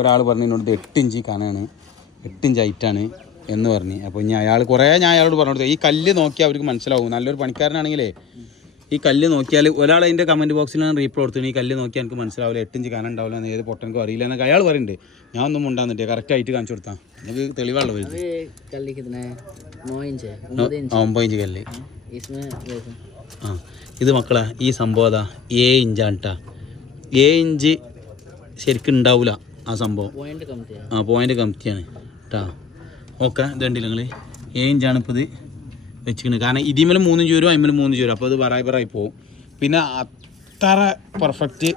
ഒരാൾ പറഞ്ഞു എന്നോട് 8 ഇഞ്ച് കനാണ്, 8 ഇഞ്ച് ഹൈറ്റാണ് എന്ന് പറഞ്ഞു. അപ്പോൾ ഇനി ഞാൻ അയാളോട് പറഞ്ഞു കൊടുത്തു, ഈ കല്ല് നോക്കിയാൽ അവർക്ക് മനസ്സിലാവും. നല്ലൊരു പണിക്കാരനാണെങ്കിലേ ഈ കല്ല് നോക്കിയാൽ ഒരാൾ അതിൻ്റെ കമൻറ്റ് ബോക്സിൽ ഞാൻ റീപ്ലൈ കൊടുത്തു, ഈ കല്ല് നോക്കിയാൽ എനിക്ക് മനസ്സിലാവില്ല, 8 ഇഞ്ച് കനം ഉണ്ടാവില്ല എന്ന്, ഏത് പൊട്ടനക്കും അറിയില്ല എന്നൊക്കെ അയാൾ പറയുന്നുണ്ട്. ഞാൻ ഒന്നും ഉണ്ടാകുന്നില്ല, കറക്റ്റ് ആയിട്ട് കാണിച്ചു കൊടുത്താൽ എനിക്ക് തെളിവുള്ള വരുന്നത്. 9 ഇഞ്ച് കല്ല്. ഇത് മക്കളെ ഈ സംഭവം അതാ 7 ഇഞ്ചാണ് കേട്ടോ. 7 ഇഞ്ച് ശരിക്കും ഉണ്ടാവില്ല ആ സംഭവം. പോയിൻ്റ് കമ്മിറ്റിയാണ് കേട്ടോ. ഓക്കെ, ഇത് കണ്ടില്ല നിങ്ങൾ, 7 ഇഞ്ചാണ് ഇപ്പോൾ ഇത് വെച്ചിരിക്കുന്നത്. കാരണം ഇതിമേലും 3 ഇഞ്ച് വരും, അതിമേലും 3 ഇഞ്ച് വരും. അപ്പോൾ അത് ബറായി പോകും. പിന്നെ അത്ര പെർഫെക്റ്റ്,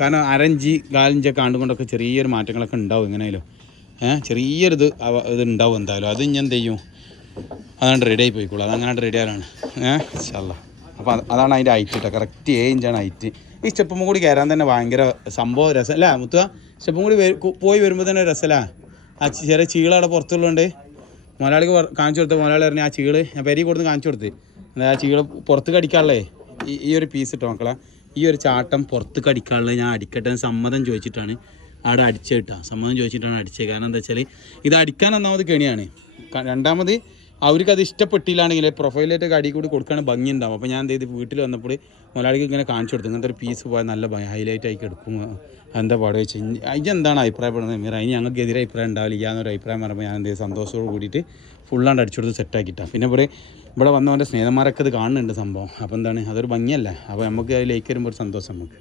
കാരണം 1/2 ഇഞ്ച് 4 ഇഞ്ചൊക്കെ ആണ്ടുകൊണ്ടൊക്കെ ചെറിയൊരു മാറ്റങ്ങളൊക്കെ ഉണ്ടാവും എങ്ങനെയായാലും. ചെറിയൊരിത് ഇത് ഉണ്ടാവും എന്തായാലും. അത് ഇനി എന്ത് ചെയ്യും, അതാണ്ട് റെഡി ആയി പോയിക്കോളൂ. അതങ്ങനെ റെഡി ആകാനാണ് ഇൻഷാല്ലാ. അപ്പോൾ അതാണ് അതിൻ്റെ ഹൈറ്റ് കേട്ടോ. കറക്റ്റ് 7 ഇഞ്ചാണ് ഹൈറ്റ്. ഈ സ്റ്റെപ്പും കൂടി കയറാൻ തന്നെ ഭയങ്കര സംഭവം രസം അല്ലേ മുത്തുക? സ്റ്റെപ്പും കൂടി പോയി വരുമ്പോൾ തന്നെ രസമല്ല. ആ ചെറിയ ചീളവിടെ പുറത്തുള്ളതുകൊണ്ട് മുതലാളിക്ക് കാണിച്ചു കൊടുത്ത്, മുതലാളി പറഞ്ഞാൽ ആ ചീള് ഞാൻ പെരി കൊടുത്ത് കാണിച്ചു കൊടുത്ത്, ആ ചീള് പുറത്ത് കടിക്കാനുള്ളേ ഈ ഒരു പീസ് ഇട്ടോ മക്കളെ, ഈ ഒരു ചാട്ടം പുറത്ത് കടിക്കാനുള്ളത് ഞാൻ അടിക്കട്ടെ സമ്മതം ചോദിച്ചിട്ടാണ് അവിടെ അടിച്ചിട്ടാ. സമ്മതം ചോദിച്ചിട്ടാണ് അടിച്ചത്. കാരണം എന്താ വെച്ചാൽ ഇത് അടിക്കാൻ ഒന്നാമത് കെണിയാണ്, രണ്ടാമത് അവർക്കത് ഇഷ്ടപ്പെട്ടില്ലാണെങ്കിൽ പ്രൊഫൈലായിട്ട് അടി കൂടി കൊടുക്കാൻ ഭംഗി ഉണ്ടാവും. അപ്പോൾ ഞാൻ എന്ത് ചെയ്ത് വീട്ടിൽ വന്നപ്പോൾ മുതലാളിക്ക് ഇങ്ങനെ കാണിച്ചു കൊടുത്തു, ഇങ്ങനത്തെ ഒരു പീസ് പോയാൽ നല്ല ഹൈലൈറ്റ് ആയി എടുക്കും, എന്താ പാട് വെച്ച് ഇതെന്താണ് അഭിപ്രായപ്പെടുന്നത് മീറ, അതിന് ഞങ്ങൾക്ക് എതിരെ അഭിപ്രായം ഉണ്ടാവില്ല എന്നൊരു അഭിപ്രായം പറയുമ്പോൾ ഞാൻ എന്ത് ചെയ്ത് സന്തോഷത്തോട് കൂടിയിട്ട് ഫുള്ളാണ്ട് അടിച്ചുകൊടുത്ത് സെറ്റാക്കിയിട്ടാണ്. പിന്നെ ഇവിടെ വന്നവൻ്റെ സ്നേഹന്മാരൊക്കെ ഇത് കാണുന്നുണ്ട് സംഭവം. അപ്പോൾ എന്താണ്, അതൊരു ഭംഗിയല്ലേ. അപ്പോൾ നമുക്ക് ലൈക്ക് വരുമ്പോൾ ഒരു സന്തോഷം നമുക്ക്.